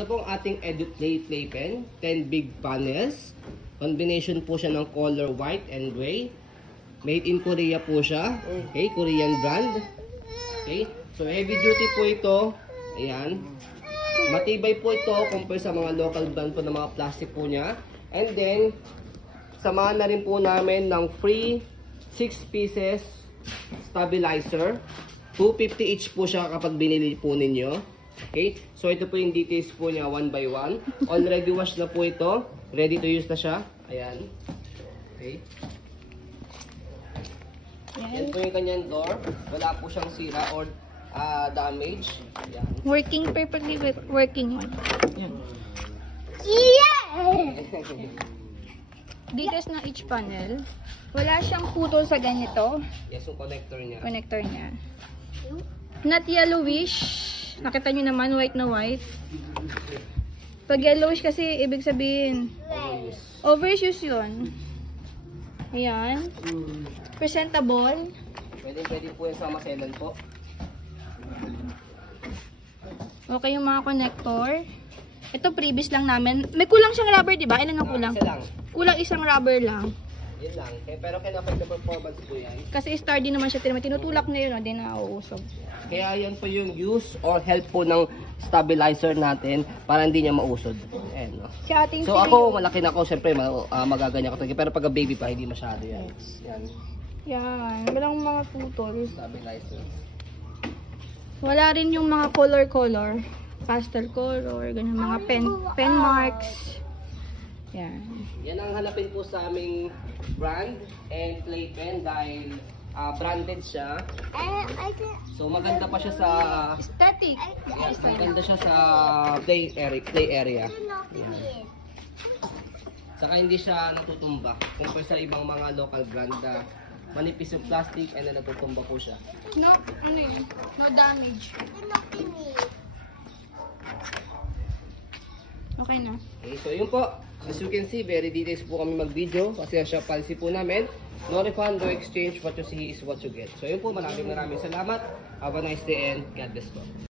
ito po ang ating EduPlay playpen. 10 big panels. Combination po siya ng color white and gray. Made in Korea po siya. Okay, Korean brand. Okay, so heavy duty po ito. Ayan. Matibay po ito compare sa mga local brand po ng mga plastic po niya. And then, samahan na rin po namin ng free 6 pieces stabilizer. 250 each po siya kapag binili po ninyo. Okay, so ito po yung details po niya one by one. Already washed na po ito. Ready to use na siya. Ayan. Okay. Yan po yung kanyang door. Wala po siyang sira or damage. Ayan. Working perfectly with working one. Yan. Details na each panel. Wala siyang putol sa ganito. Yes, yung connector niya. Connector niya. Not yellowish. Nakita nyo naman, white na white. Pag yellowish kasi, ibig sabihin, overuse yun. Ayan. Presentable. Pwede po yung sa maselan po. Okay yung mga connector. Ito previous lang namin. May kulang siyang rubber, di ba? Ilan ang kulang? Isa lang. Kulang isang rubber lang. Yun lang. Pero can-affect the performance po yan. Kasi sturdy naman siya. Tinutulak na yun, hindi na nauusog. Kaya yan po yung use or help po ng stabilizer natin para hindi niya mausod. Ayan, no? Si ating So ako, malaki na ako. Siyempre, magaganyan ko. Pero pag baby pa, hindi masyado yan. Yan. Yan. Walang mga putol. Stabilizer. Wala rin yung mga color. Pastel color. Ganyan. Mga pen marks. Yan. Yan ang hanapin po sa aming brand and playpen dahil branded siya. So maganda pa siya sa Aesthetic. yes, maganda siya sa play area. Yan. Saka hindi siya natutumba compare sa ibang mga local brand na manipis yung plastic and then natutumba po siya. No, ano yun? No damage. Okay na. Okay, so yun po. As you can see, very details po kami mag-video kasi siya policy po namin. No refund, no exchange. What you see is what you get. So yun po, maraming salamat. Have a nice day and God bless po.